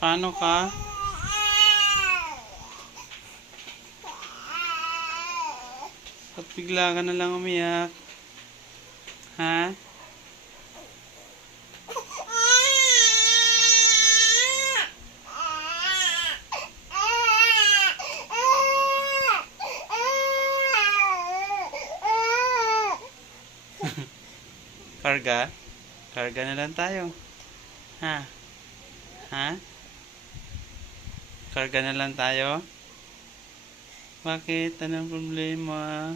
Paano ka? Ba't bigla ka na lang umiyak? Ha? Karga? Karga na lang tayo. Ha? Ha? Karga na lang tayo? Bakit? Anong problema?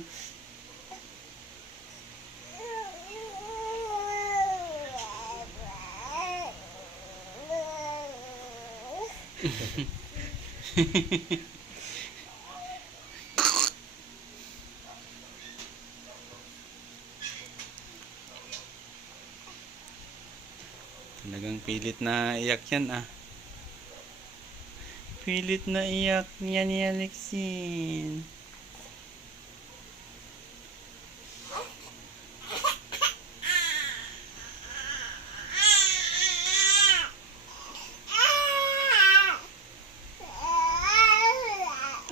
Talagang pilit na iyak yan ah. Pilit na iyak niya ni Alexine.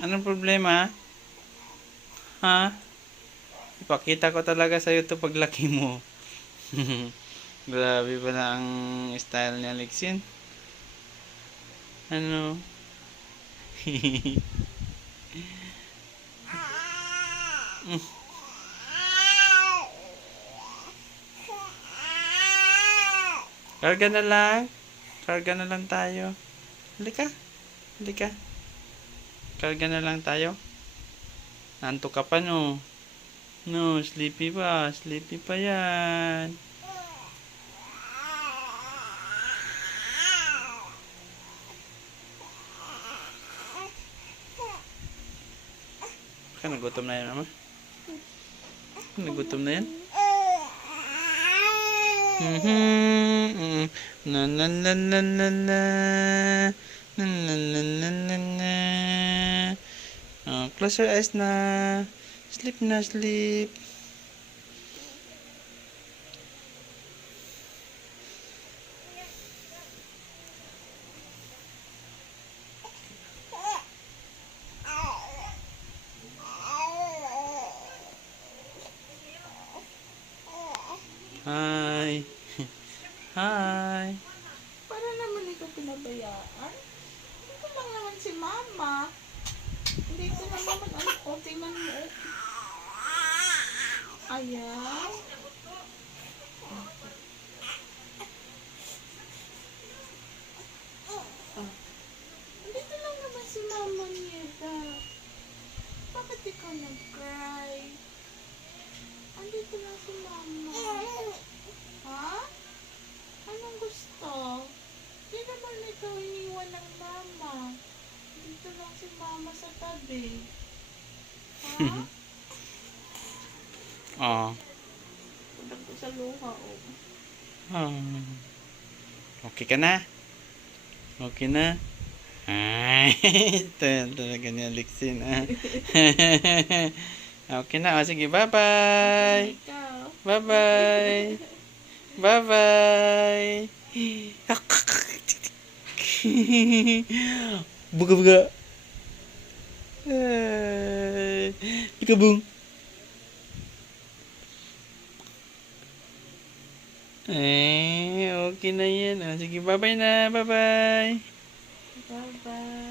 Anong problema? Ha? Ipakita ko talaga sa'yo ito paglaki mo. Grabe pala ang style ni Alexine. Ano? Karga na lang. Karga na lang tayo. Halika. Halika. Karga na lang tayo. Nantok ka pa no. No, sleepy pa. Sleepy pa yan. Nagutom na yan, mama? Nagutom na yan? Na na na na na na na na na na na na. Oh, close your eyes na. Sleep na, sleep. Hi. Hi. Para naman ikaw pinabayaan. Ito lang naman si Mama. Hindi ko lang naman ano ko. Tingnan mo. Ayan. Dito lang naman si Mama niya. Bakit ikaw nag-cry? Andito lang si Mama. Ha? Anong gusto? Di naman ikaw iniwan ng Mama. Dito lang si Mama sa tabi. Ha? Oh. Pulag ko sa luha, oh. Okay ka na? Okay na? Ay, ito yan talaga ni Alexine. Okay na. O, sige, bye-bye. Ikaw. Bye-bye. Bye-bye. Buka-buka. Pikabung. Okay na yan. O, sige, bye-bye na. Bye-bye. Bye-bye.